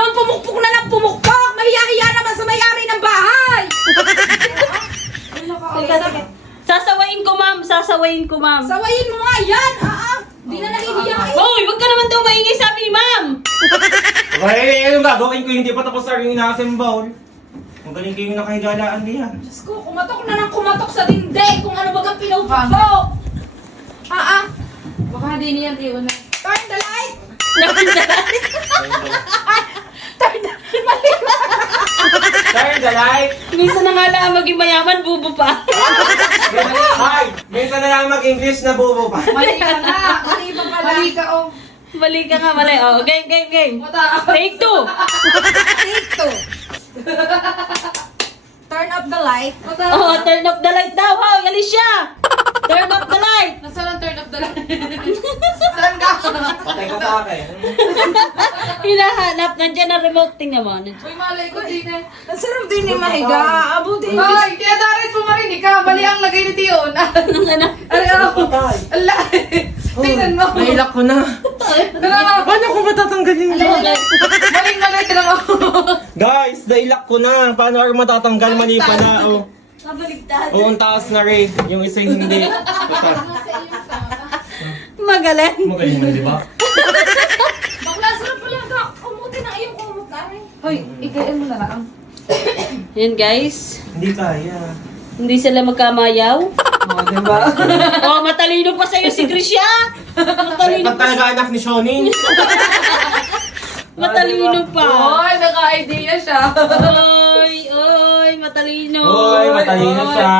naman pumukpok na ng pumukpok. Mahiya-hiya naman sa may-ari ng bahay. Teka. Sasawayin ko, ma'am. Sasawayin ko, ma'am. Sawayin mo nga yan. Di na nahihiya eh. Hoy, wag ka naman daw maingay, sabi ni ma'am. Okay, anong gagawin ko? Hindi pa tapos sa ring inaassemble. Magaling kayo nakahigalaan diyan. Diyos ko, kumatok na ng kumatok sa dinde. Kung ano bagang pinupukpok. Baka di niyan tiwan na. Turn the light. Turn the light! Minsan na nga lang maging mayaman, bubo pa. Ay! Minsan na lang mag-English na bubo pa. Mali ka na. Mali pa pala. Mali ka, oh. Mali ka nga, mali. Oh, game. Take two. Take two. Turn up the light. Oh, turn off the light daw. Wow, Alicia. Turn off the light. Nasaan ang turn of the light? Saan ka? Patay ka sa akin. Hinahanap. Nandiyan ang remote. Tingnan mo. Uy, malay ko din eh. Ang sarap din ni mahiga. Abutin. Ay, kaya darit pumarinig ka. Mali ang lagay ni Tion. Ano? Ay, Patay. ala. Tingnan mo. Nailak ko na. Paano ko matatanggalin yun? Maling tignan mo. Guys, nailak ko na. Paano ako matatanggal? Mali pa na. Oh. Kabaligtad. Oo, ang taas na rin. Yung isa hindi. Magaling. Magaling mo, di ba? Bakla, sarap pala ka. Kumuti na iyong kumut na rin. Hoy, ikayin mo na lang. Yan guys. Hindi kaya. Hindi sila magkamayaw. Oo, di ba? Oh, matalino pa sa'yo si Krisha. Matalino Pag pa. talaga anak ni Shoni. Matalino pa. Hoy, naka-idea siya. Oy, matalino. Hoy, matalino siya.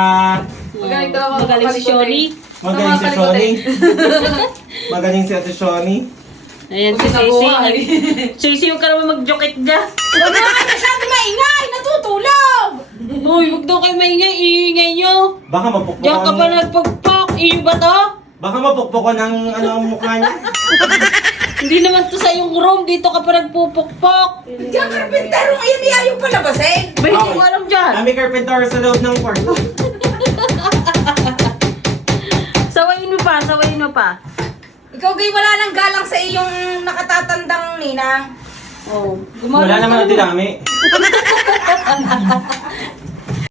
Magaling daw ako Magaling si Shoni. Magaling si Shoni. Magaling si Ate Shoni. Ayan si Huwag Sisi. nabuhay. Sisi, huwag ka naman mag-jokit dyan. Huwag na kayo masyado maingay. Natutulog. Uy, huwag daw kayo maingay. Iingay nyo. Baka mapukpukan. Diyan ka pa nagpagpak. Iyo ba to? Baka mapukpukan ng ano ang mukha niya. Hindi naman to sa yung room. Dito ka pa nagpupukpok. Diyan karpentero ngayon niya yung palabasin. Ba, hindi ko alam dyan. Kami carpenter sa loob ng kwarto. Sawayin mo pa. Ikaw gay wala nang galang sa iyong nakatatandang ninang. Oh, Wala naman na dinami.